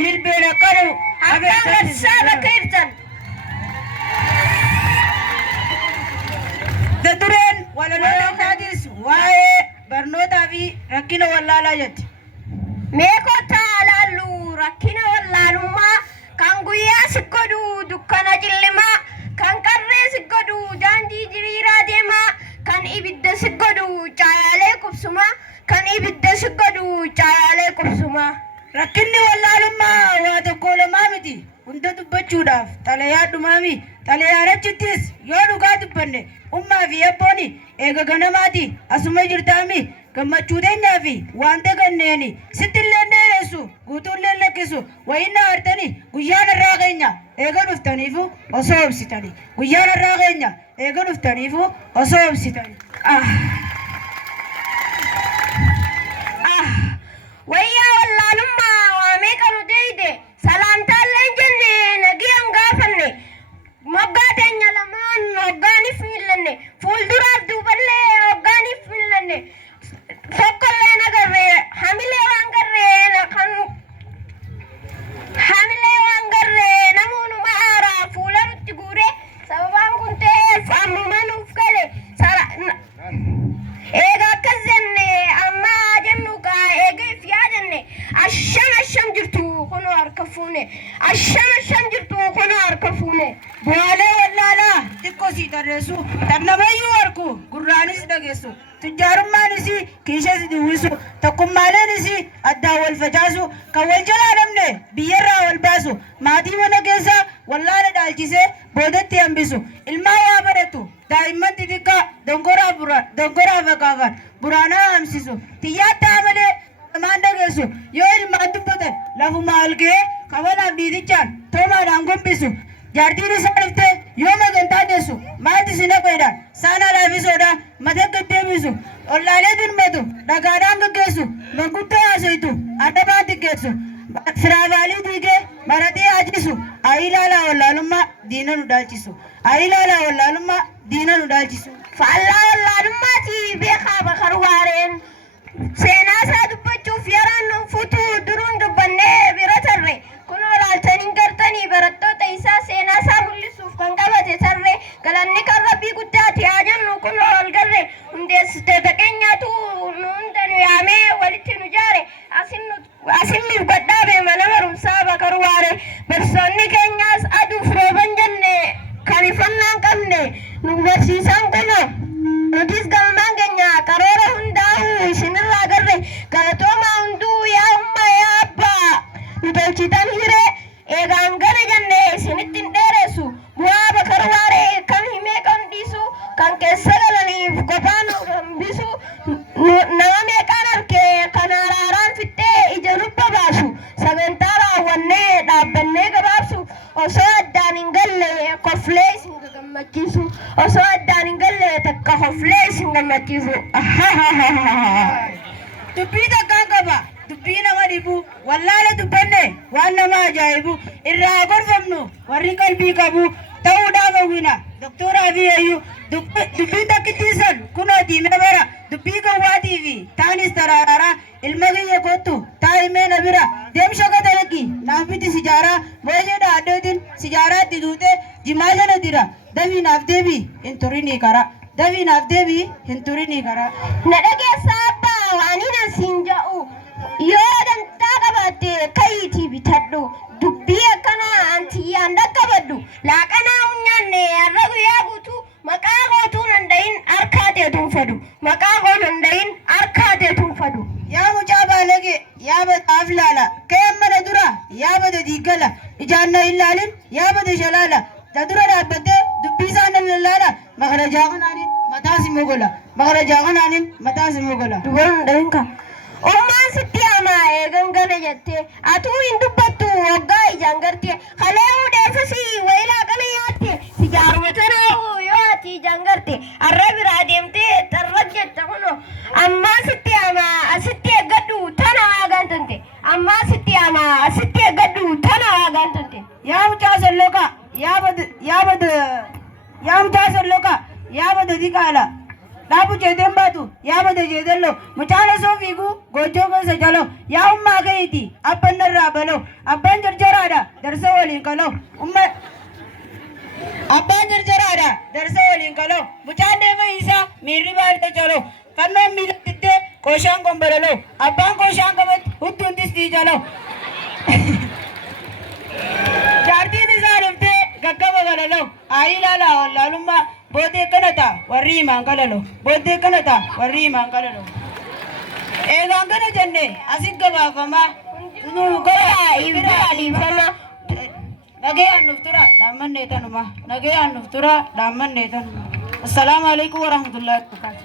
hilbeena qabu Saba Kirtan. dadureen walaloo kaatis waa'ee barnootaa fi rakkina wallaalaa jetti. Meeko taalaallu rakkina wallaalummaa kan guyyaa si godhu dukkana cillimaa kan qarree si godhu daandii diriiraa deemaa kan ibidda si godhu caayalee qubsumaa kan ibidda si godhu caayalee qubsumaa. Rakkinni wallaalummaa waa tokko lamaa miti. Hunda dubbachuudhaaf xalayaa dhumaami. Xalayaarachittis yoo dhugaa dubbanne ummaa fi abbooni eega ganamaati asuma jirtaami gammachuu teenyaa fi wanta ganneeni sittillee dheeressu guutuullee lakkisu wayinna hartani guyyaan irraa keenya eega dhuftaniifu osoo obsitani guyyaan irraa keenya eega dhuftaniifu osoo obsitani. Wayyaa wallaalummaa waamee kanu deeyde salaamtaalleen jenne nagiyan gaafanne moggaa teenya lamaan hoggaaniif miillanne fuulduraaf duuballee hoggaaniif miillanne tokkollee nagarre hamilee waan garree kan hamilee waan garree namuunuma aaraa fuula nutti guure sababaan kun ta'eef ammuma nuuf gale eega akkas jenne amma jennu gaa eegeef yaadanne asham jirtu kunoo harka fuune asham jirtu kunoo harka fuune. Bu'aalee wallaalaa xiqqoo sii tarreessu tarnamayyuu argu gurraanis dhageessu tujjaarummaanis kiishas diwwisu tokkummaaleenis addaan wal facaasu kan wal jalaa dhabne biyyarraa wal baasu maatii mana keessa wallaala dhaalchisee boodatti hambisu ilmaa yaa baratu daa'imman xixiqqaa dongoraa fakaafan buraanaa hamsisu xiyyaattaa malee maan dhageessu yoo ilmaan dubbatan lafuma algee kabanaaf dhiitichaan toomaadhaan gombisu jaartiin isaa dhuftee yoo magantaa deessu maalti si naqeedhaan saanaa laafisoodhaan mata gaddeebisu ollaalee dirmatu dhagaadhaan gaggeessu manguddoo haasoytu addabaan xiqqeessu siraabaalii diigee maratee haajisu ayilaalaa wallaalummaa diina nu dhaalchisu ayilaalaa wallaalummaa diina nu dhaalchisu. Faallaa wallaalummaati beekaa bakar waareen seenaa isaa dubbachuuf yeroo nu fuutuu duruun dubbannee bira tarre kunoo laaltanii gartanii barattoota isaa seenaa isaa mul'isuuf kan qabate tarre galanni kan rabbii guddaati haa jennu kunoo ol garre hundeessitoota keenyaatu nu hunda nu yaamee walitti nu jaare asin nuuf gadhaabe mana barumsaa bakar waare barsoonni keenyaas aduuf rooban jenne kan ifannaan qabne nu barsiisan kunoo nutis galmaan keenya karoora hundaa'u isinirraa garre galatoomaa hunduu yaa ummaa yaa abbaa nu tolchitan hiree eegaan gara jenne isinitti hin dheeressu bu'aa bakar waaree kan himee kan dhiisu kan keessa galaniif kophaa nu hambisu nama meeqaan arkee kan araaraan fixxee ija lubba baasu sagantaa raawwannee dhaabbannee gabaabsu osoo addaan hin galle koflee isin gammachiisu osoo addaan hin galle takka koflee isin gammachiisu. Dubbii takkaan qaba dubbii nama dhibu wallaala dubbanne waan nama ajaa'ibu irraa gorfamnu warri qalbii qabu ta'uudhaaf hawwina doktooraa fi hayyuu dubbiin takkittiisan kunoo diimee bara dubbii gowwaatii fi taanis taraaraa ilma kiyya kottu taa'imee na bira deemsha katalaqi naaf biti sijaaraa boosheedha addootiin sijaaraatti duutee jimaa jala dira dafii naaf deebii hin turinii kara dafii naaf deebii hin turinii kara. Na dhageessaa abbaa waaniin asiin ja'u yoo dantaa qabaatte kayiitii bitadhu dubbii akkanaa antiyyaan dhaqqabadhu laaqanaa hunyaanne har'a guyyaa guutuu maqaa gootuu danda'in harkaa teetuun fadu maqaa goo danda'in harkaa teetuun fadu. Yaa mucaa baalage yaa badaaf laala ka'een mana dura yaa bada diiggala ijaan na hin laalin yaa bada shalaala ta dura dhaabbattee dubbii isaa nan lallaala makarajaa kanaanin mataas immoo gola makarajaa kanaanin mataas immoo gola. Dubaraan danda'in ka. Ummaan sitti hamaa eegan gana jettee atuu hin dubbattu waggaa ijaan gartee kalee hudeessasii wayilaa kana nyaatte sijaaruma tanaa yoo ati ijaan garte har'a biraa deemtee tarra jetta kuno ammaa sitti hamaa asitti eeggadhu tana waagaan tante ammaa sitti hamaa asitti eeggadhu tana waagaan tante. Yaa mucaa salloqa yaa mucaa salloqa yaa bada diqaala dhaabu ceeteen baatu yaa mata jeedallo mucaala soo fiigu goojoo keessa jaloo yaa ummaa keeyti abban narraa baloo abbaan jarjaraadha darsa waliin kaloo umma abbaan jarjaraadha darsa waliin kaloo mucaan deema isaa miirri baadhee jaloo fannoon miila diddee kooshaan gombalaloo abbaan kooshaan qabatti huttuun distii jaloo jaartiin isaa dhuftee gaggaba galaloo aayilaa laa wallaalummaa boodee kanata warri himaan galaloo boodee kanata warri himaan galaloo eegaan kana jenne asin gabaafamaa nu gara ibiraaliifama nagayaan nuuf tura dhaammanne tanuma nagayaan nuuf tura dhaammanne tanuma assalaamu alaikum warahmatullahi wabarakatuh